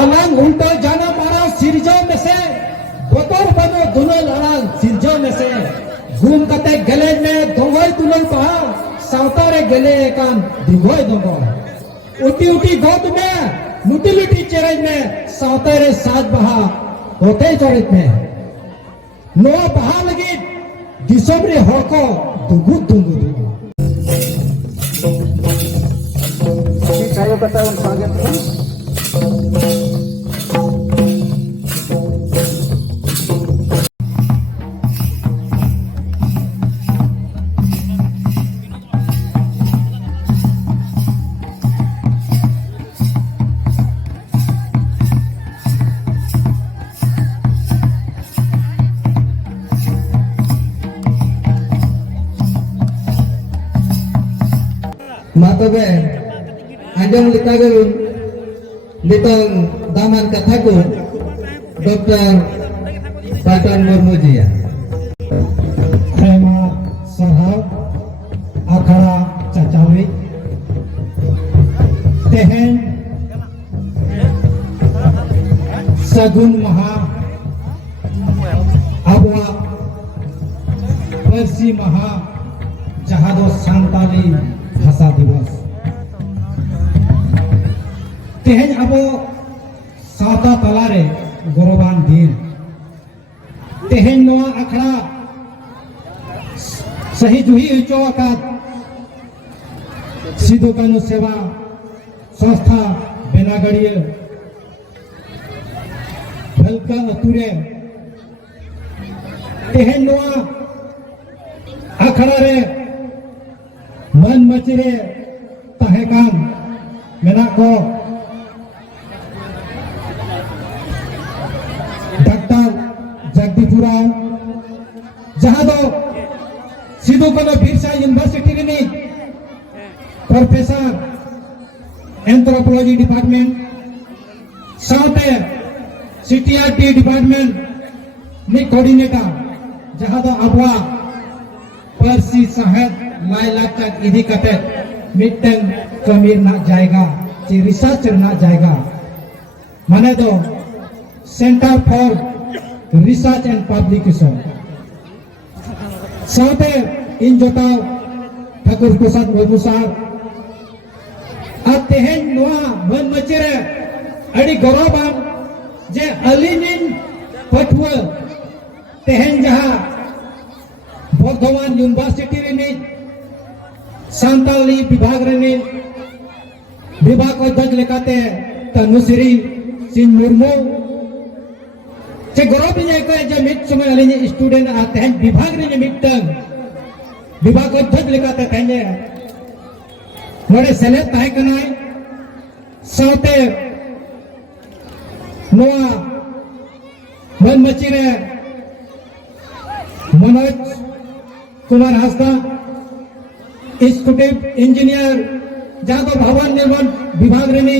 अलग उल्टा जाना मारा सिरजा में से बोतर बनो दोनों लड़ा सिरजा में से घूम कते गले में दोंगोई तुलन पहा सावतारे गले कान दिगोई दोंगो उटी उटी गोद में लुटी लुटी चेहरे में सावतारे साज बहा होते चोरित में नोआ बहा लगी दिसोमरे होको दुगु दुगु दुगु kayo kataon sagat ko matobe Anjong litagun litong daman kataku Dr. Patan Murmu ji ya. Tema sahab akhara cacawi tehen sagun maha abwa Persi maha jahado santali भाषा दिवस तेहन अबो साता तलारे गौरवान दिन तेहन नोआ अखड़ा सही जुही उचो अकाद सिद्धू कानू सेवा संस्था बेनागढ़िया भलका अतुरे तेहन नोआ अखड़ा रे मन मचरे तहेकान मेना को डॉक्टर जगदीपुरा जहां दो सिद्धू कानू बिरसा यूनिवर्सिटी रे प्रोफेसर एंथ्रोपोलॉजी डिपार्टमेंट साउथे सीटीआरटी डिपार्टमेंट नि कोऑर्डिनेटर जहां दो अबवा पर्सी साहेब लाइलाक इधी कते मिटन कमीर ना जाएगा ची रिसर्च ना जाएगा माने दो centre for research and publication साथे इन जोता ठाकुर प्रसाद मुर्मू साहब तेहन नोआ मन मचरे अड़ी गौरवान जे अलिनिन पठुआ तेहन जहां बर्धमान यूनिवर्सिटी रे सांताली विभाग रे विभाग अध्यक्ष लेकाते तनुश्री सिंह मुर्मू चे गौरव जे मिट समय अली स्टूडेंट आते हैं विभाग रे मिटन विभाग अध्यक्ष लेकाते तेने नोडे सेलेक्ट ताहे कनाय साउते नोआ मन मचिरे मनोज कुमार हासदा एक्सिक्यूटिव इंजीनियर जहां को भवन निर्माण विभाग रे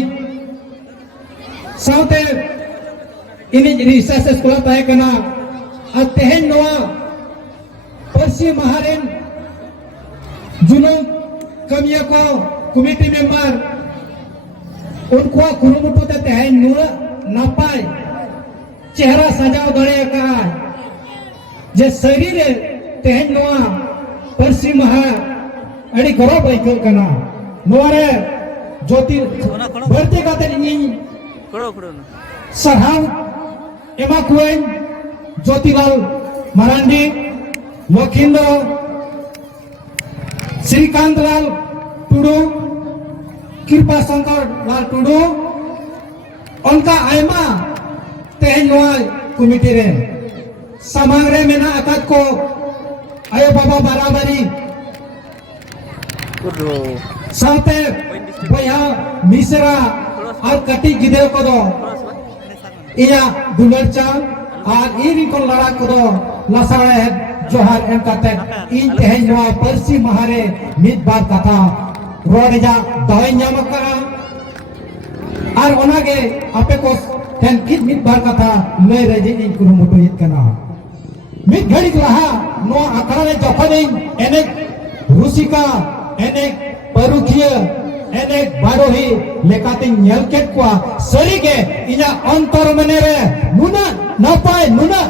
साउथे इन रिसर्च स्कूल ताहे कना आ तेहन नोआ पर्सी महारेन जुनो कमिया को कमिटी मेंबर उनको कुरुमुटु ते तेहन नोआ नापाय चेहरा सजाव दड़े का जे शरीर तेहन नोआ पर्सी महा अड़ी गौरव आइकल कना नोरे ज्योति भरते काते नी सरहाव एमा कुएन ज्योतिलाल मरांडी लखिंदो श्रीकांत लाल टुडू कृपा शंकर लाल टुडू उनका आयमा तेहन नोआ कमिटी रे समांग रे मेना अकात को आयो बाबा बराबरी साथे भैया मिश्रा और कटी गिदे को दो इया दुलर चाल और इन को लड़ा को दो लसाड़े जोहार एम काते इन तेहन नोआ पर्सी महारे मित बार कथा रोडजा दवाई ᱧᱟᱢ ᱠᱟᱜᱼᱟ और ओनागे आपे को ठेन कित मित बार कथा लय रे जे इन कुरुमुटुयत कना मित घड़ी रहा नो आकड़ा रे जखन एने रुसिका एने परुखिया एने बारोही लेकाते ᱧᱮᱞ केत को सरीगे इना अंतर मने रे नुना नपाय नुना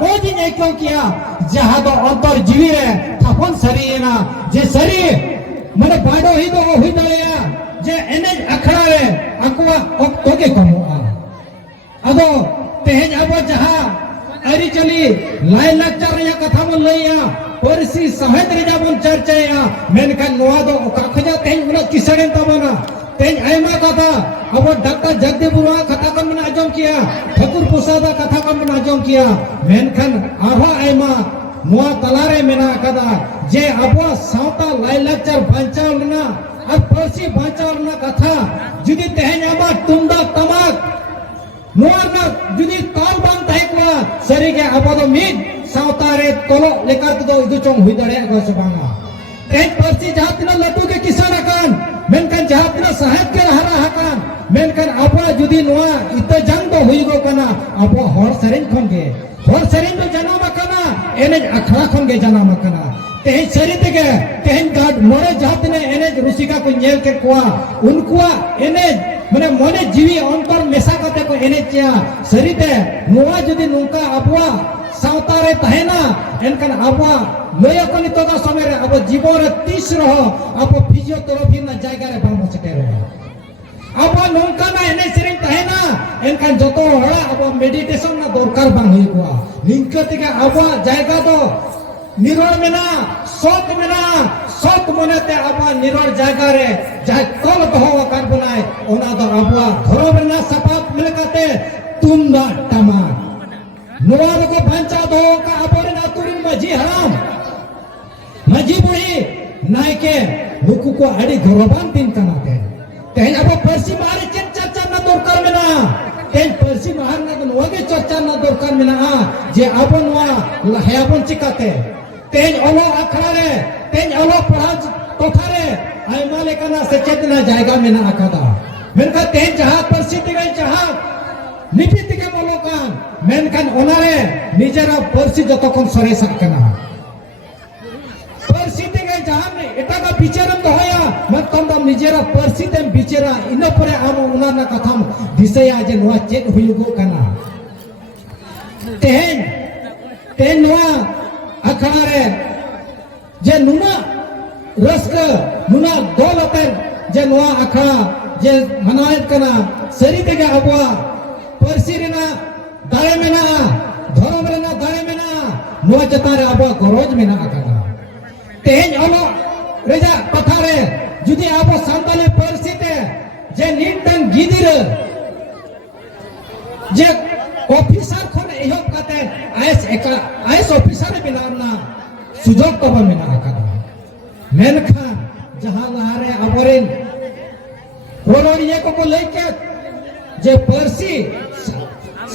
मोज इन आइको किया जहां दो अंतर जीवी रे थापन सरी एना जे सरी मने बाडो ही दो हुई दड़ेया जे एने अखड़ा रे अकुआ ओक्तो के कमोआ अदो तेहेज अब जहां अरी चली लाई लाचार या कथा मन लइया परसी सहेद रे जाबन चर्चाया मेनखान नोआ दो ओका खजा तेहेज उना किसड़ेन तबना तेज आयमा कथा अब डॉक्टर जगदेव बुआ कथा कन मन आजम किया ठाकुर प्रसाद कथा कन मन आजम किया मेनखान आभा आयमा नोआ तलारे मेना कदा जे अब सावता लाई लाचार बांचाव लेना और परसी बांचाव लेना कथा जुदी तेहेज आमा तुंदा तमाक नोआरना जुदी ताल बांग ताइकवा सरी के आबादो मिद सावतारे तोलो लेकर तो इदु चोंग हुई दड़े को सबांगा तेज परसी जहां तिना लटू के किसान अकान मेनकान जहां तिना साहेब के हरा हकान मेनकान आपा जुदी नोआ इत जंग दो हुई गो कना आपा हर सरेन खनगे हर सरेन दो जनाम कना एने अखड़ा खनगे जनाम कना तेज सरी तेगे तेज गाड मोरे जहां तिना एने रुसिका को नेल के कोआ उनकुआ एने मने मोने जीवी अंतर मेसा कते को एने चिया सरीते नोआ जुदी नुका आबुआ सावतारे तहेना एनकन आबुआ लय को नितोगा समय रे अब जीवन रे 30 रहो अब फिजियोथेरेपी ना जायगा रे बामो सटे रहो अब नुका ना एने सरी तहेना एनकन जतो हड़ा अब मेडिटेशन ना दरकार बांग हुई कोआ निंकते के आबुआ जायगा दो निरोड़ मेना शौक मनेते आबा निरोड़ जायगा रे जाय तल दहो कार बनाय ओना दो आबुआ धर्म रेना सपाप मिलकाते तुंदा टमाक नोआ को बांचा दो का आबोरे नातुरिन मजी हराम मजी बुढ़ी नायके नुकु को अड़ी गौरवान दिन कनाते तेज अब परसी मारे चर्चा ना दरकार मेना तेज परसी मार ना तो नोआ के चर्चा ना दरकार मेना जे अब नोआ लहयाबन चिकाते तेज ओलो अखड़ा रे तेज ओलो पढ़ा तोथा रे आयमा लेकना सचेतना जायगा मेना आकादा मेनका तेज जहां परसी तिगै जहां निपिति के मोलोकान मेनकान ओनारे निजेरा परसी जतखन सरेसा कना परसी तिगै जहां ने एटागा बिचारम दहया मतम दम निजेरा परसी तेम बिचारा इन परे आम ओनाना कथाम दिसया जे नोआ चेक हुयुगो कना तेज नोआ अखड़ा रे जे नुना रस्क नुना दौलतेर जे नोआ अखड़ा जे मनायत कना सरी तेगे अबुआ परसी रेना दाड़े मेना धर्म रेना दाड़े मेना नोआ चेतान रे अबुआ गरज मेना अकादा तेज ओलो रेजा कथा रे जुदी आबो सान्ताली परसी ते जे निटन गिदिर जे ऑफिसर खन एहब काते आईएस ऑफिसर बिनारना सुजोग तो मेना आकादा मेनखान जहां लहारे आबोरेन रोरिये को लेके जे परसी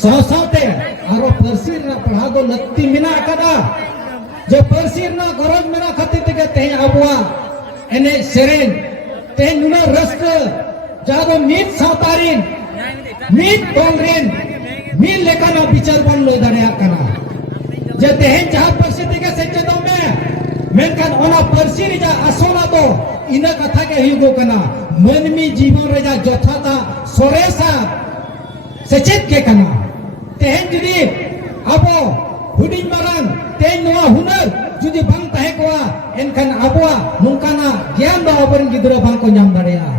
सावते आरो परसी ना पढ़ा दो लत्ती मेना आकादा जे परसी ना गरज मेना खातिर ते तेज आबुआ एने सेरेन ते नुना रस्त जादो मीत सावतारिन मीत बोलरेन मील लेकना विचार बन लो दड़िया कना जे तेहेन जहां परसी तेगे सेचेदो में मेनखान ओना परसी रेजा असोना दो इना कथा के हिगो कना मनमी जीवन रेजा जथाता सोरेसा सेचेत के कना तेहेन जुदी अबो हुडिन मारान तेहेन नोआ हुनर जुदी बांग ताहे कोआ एनखान अबुआ नुकाना ज्ञान दो अबोरिन गिदरा बांग को नाम दड़िया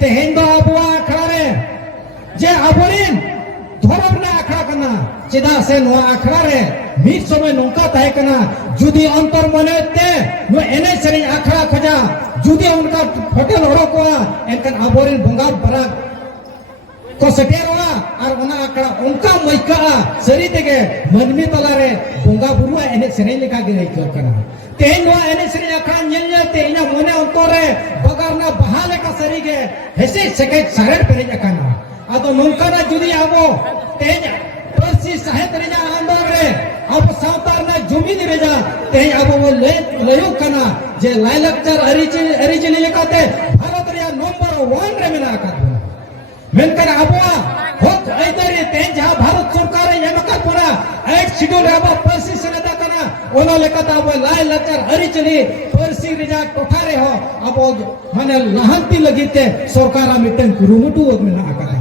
तेहेन दो अबुआ अखड़ा रे जे अबोरिन धर्म रे अखड़ा कना चेदा से नोआ अखड़ा रे मित समय नोका ताहे कना जुदी अंतर मनेते नो एने सरी अखड़ा खजा जुदी उनका होटल हरो कोआ एनकन अबोरिन बंगा बरा को सटेरवा और ओना अखड़ा उनका मैका सरी तेगे मनमी तला रे बंगा बुरुआ एने सरी लेका गे लेको कना तेन नोआ एने सरी अखड़ा नेल नेलते इना मने अंतर रे बगारना बहा लेका सरी गे हेसे सेके सारेर पेरे कना आदो नोंकाना जुदी आबो तेज परसी साहेब रेजा आंदोर रे अब सावतार ना जुमिन रेजा तेज आबो वो लयो कना जे लाइलक्चर अरिजिन लेकाते भारत रे नंबर 1 रे मेना का मेनकर आबुआ होत आइदरे तेज जहां भारत सरकार एमका परा 8 शेड्यूल आबो परसी सनेदा कना ओना लेकाता अब लाय लचर अरि चली परसी रिजा टोठा रे हो अब माने लहांती लगीते सरकार मिटन कुरुमुटु मेना आकादा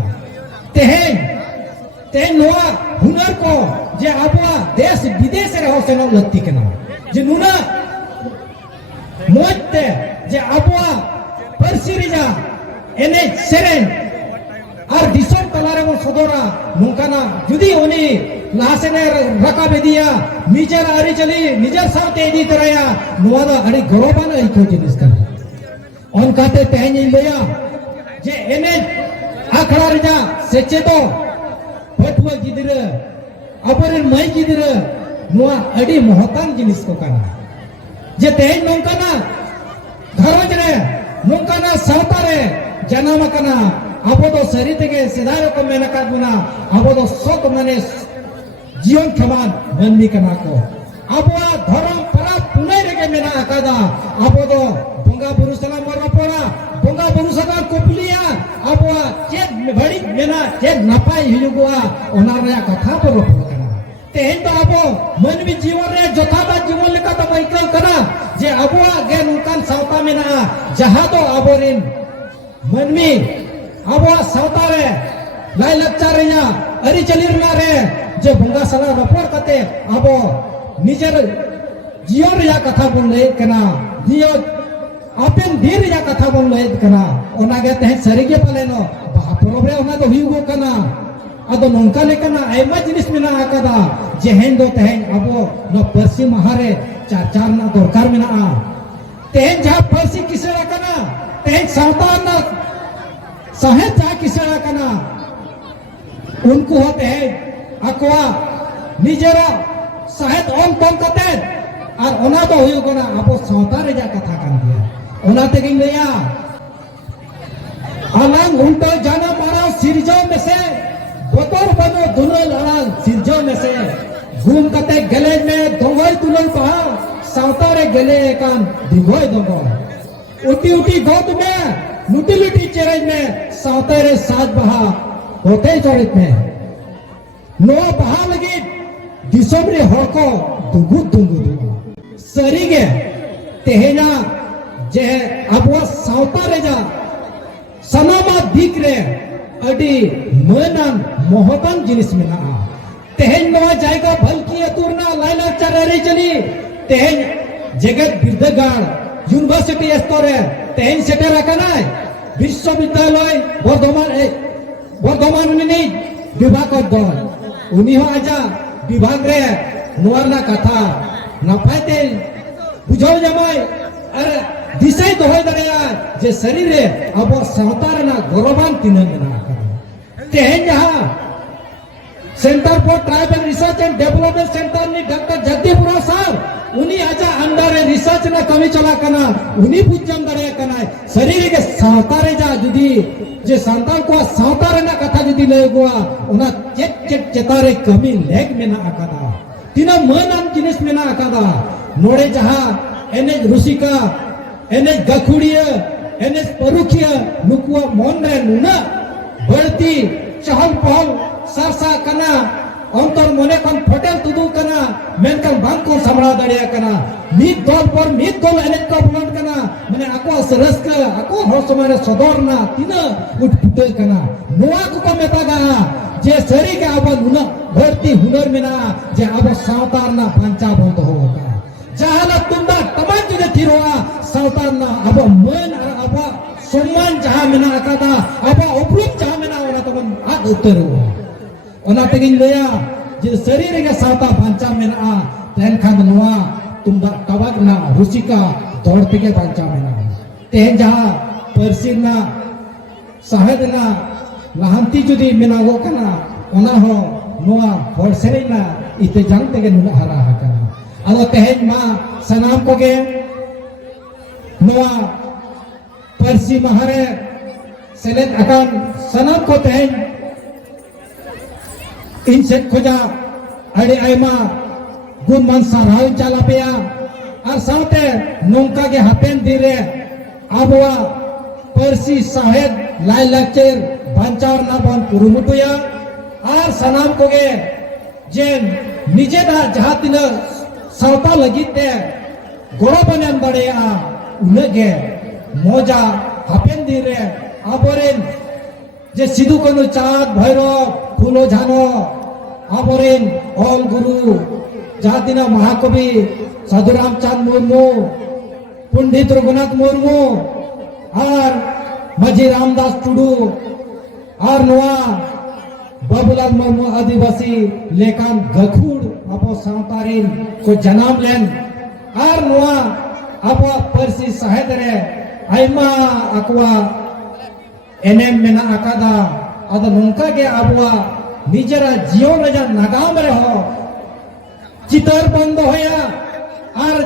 तेहें नोआ हुनर को जे आबुआ देश विदेश रे हो सेनो लत्ती केना जे नुना मोजते जे आबुआ परसी रिजा एने सेरेन और दिसम तलारे वो सदोरा नोंकाना जुदी उनी लासेने रकाब दिया निजर आरी चली निजर साथे इदी तरया नोवादा अड़ी गौरवान इको जिनिस कना ओनकाते तेहनी लेया जे एने आखड़ा रिजा सेचेतो फटवा गिदिरे अबरेन मई गिदिरे नोआ अड़ी महतान जिनिस को कना जे तेहन नोंकाना घरोज रे नोंकाना सावता रे जनाम कना अब तो सरी तेगे सिदाय को मेना काबुना अब तो सत माने जीवन खमान मनमी कना को अब धर्म परा पुनः रेगे मेना आकादा अब तो बंगा बुरु सलाम मरपोरा बंगा बुरु सलाम कोपलिया अब चेत बड़ी मेना चेत नपाई हिजुगुआ ओना रे कथा पर रोपना तेहन तो अब मनमी जीवन रे जथाबा जीवन लेका तो माइकल कना जे अब गे नुकान सावता मेना जहा तो अबरिन मनमी अब सावतारे लाई लक्चार रेया अरि चलिर ना रे जे बंगा सला रपोर कते अब निजर जीवन रेया कथा बोल ले कना दियो अपेन दिन रेया कथा बोल ले कना ओना गे तेह सरीगे पालेनो बापरो रे ओना तो हिउगो कना अदो नोंका ले कना आयमा जिनिस मेना आकादा जे हेन दो तेह अब न परसी महारे चार ना दरकार मेना तेह जहां परसी किसेरा कना तेह सावता ना सहेत जा किसरा कना उनको होते हैं अकवा निजरा सहेत ओन तोन कते और ओना तो हुई कोना अब सावता रे जा कथा कान दिया ओना ते गिन लेया अलांग उल्टो जाना मारा सिरजो में से बोतोर बनो दुनो लड़ा सिरजो में से घूम कते गले में दोंगोय तुलो पहा सावता रे गले कान दिगोय दोंगो उटी उटी गोद में लुटी लुटी चेरेज में सावतारे साज बहा होते चरित में नोआ बहा लगी दिसम रे होको दुगु दुगु सरीगे तेहेना जे अबवा सावतारे जा सनामा दिक रे अडी मनन मोहतन जिनिस मेना तेहेन नोआ जायगा भलकी अतुरना लाइला चररी चली तेहेन जगत बिरदगाड़ यूनिवर्सिटी स्तरे तेहन सेटर रखनाय विश्वविद्यालय बर्धमान उनी विभाग दल उनी हो आजा विभाग रे नोरना कथा नपायते बुझाव जमाय अरे दिसाई दोहय दरेया जे शरीर रे अब सावतार ना गौरवान तिना मेना तेहन जहां centre for tribal research and development centre नि डॉक्टर जगदीपुरा सर उनी आजा अंदर रिसर्च ना कमी चला कना उनी पूजम दरे कना शरीर के सावतारे जा जुदी जे संतान को सावतारे ना कथा जुदी ले गोआ उना चेक चेक चेतारे कमी लेग में ना आकादा तिना मनन जिनिस में ना आकादा नोड़े जहां एने रुसिका एने गखुड़िया एने परुखिया नुकुआ मन रे नुना बढ़ती चहल पहल सरसा कना अंतर मने कन फटेल तुदु कना मेनकन बांग को संभला दड़िया कना मीत दल पर मीत दल एने को बुलंद कना माने आको सरस का आको हर समय सदरना तिना उठ फुटे कना नोआ को मेतागा जे सरी के अब नुना भर्ती हुनर मेना जे अब सावतार ना पंचा बंद होगा जहाना तुंदा तमाम जुदे थिरोआ सावतार ना अब मन अब सम्मान जहां मेना आकादा अब उपरूप जहां मेना ओना तमन आग उतरो ओना तेगिन लेया जे शरीर के सावता पंचा मेना तेन खान नोआ तुंदा टबाक ना रुचिका दौड़ तेगे पंचा मेना तेन जहां परसिना साहेद ना लहांती जुदी मेना गो कना ओना हो नोआ हर सेरेना इते जान तेगे नुना हरा कना अलो तेहन मा सनाम कोगे नोआ परसी महारे सेलेद अकान सनाम को तेहन इनसे खोजा अड़े आयमा गुण मन साराव चला पेया और साथे नोंका के हापेन दिरे आबवा परसी साहेब लाई लक्चर बंचार ना बन कुरुमुटुया और सनाम कोगे जे निजे दा जहां तिना सावता लगिते गोड़ो बन एम दाड़ेया उनगे मोजा हापेन दिन रे आबोरेन जे सिदु कानु चाँद भैरव फुलो झानो आबोरेन ऑल गुरु जहाँ दिना महाकवि साधुराम चांद मुर्मू पंडित रघुनाथ मुर्मू और माझी रामदास टुडू और नोआ बाबूलाल मुर्मू आदिवासी लेकान गखुड़ अबो सावतारिन को जनाम लेन और नोआ अबो परसी साहेद रे आयमा अकवा एनएम मेना अकादा अद नोंका के अबवा निजरा जीवन रजा नागाम रे हो चितर बंद होया और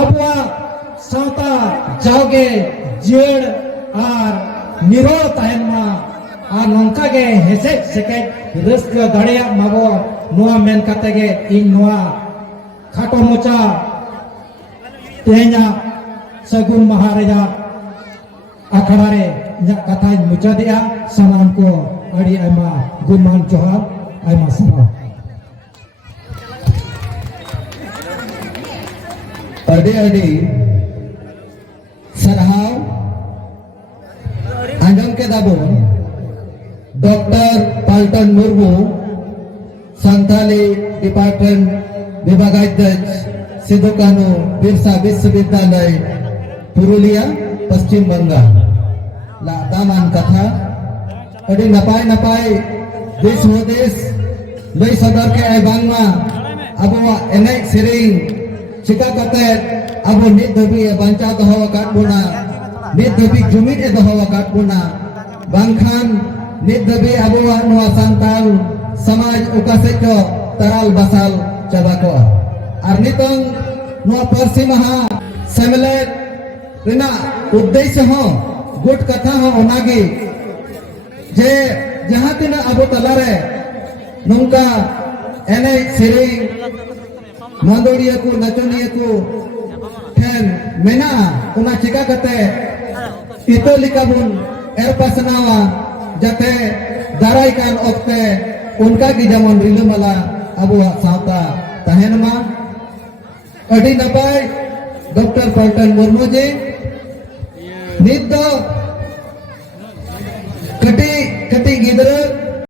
अबवा सावता जाओगे जेड़ और निरोल तहनमा और नोंका के हेसेक सेकेट रस्क दड़िया माबो नोआ मेन कते गे इन नोआ खाटो मोचा तेहना सगुन महाराजा अखड़ा रे कथा मुचा दिया सनाम को अड़ी आयमा गुमान जोहार आयमा सरा अड़ी सरहाव आंजम के दाबो डॉक्टर पाल्टन मुर्मू संथाली डिपार्टमेंट विभागाध्यक्ष सिधु कानू बिरसा विश्वविद्यालय पुरुलिया पश्चिम बंगाल ला दामान कथा अड़ी नपाय नपाय देश विदेश लई सदर के आई बांगमा अबवा एनेक सेरिंग चिका कते अबो नित धबी बांचा दहो काट बोना नित धबी जुमिद ए दहो काट बोना बांखान नित धबी अबवा नोआ सांताल समाज उकासे को तराल बसाल चबा को और नितंग नोआ परसी महा सेमलेट रिना उद्देश्य हो गुट कथा हो ओनागी जे जहां तिना अबो तलारे नोंका एने सेरिंग मांदोड़िया को नचनिया को ठेन मेना उना चिका कते इतो लिकाबुन एर पासनावा जाते दाराई कान ओक्ते उनका की जमन रिलुमला अबो सावता तहनमा अड़ी नपाय डॉक्टर पल्टन मुर्मू जी नित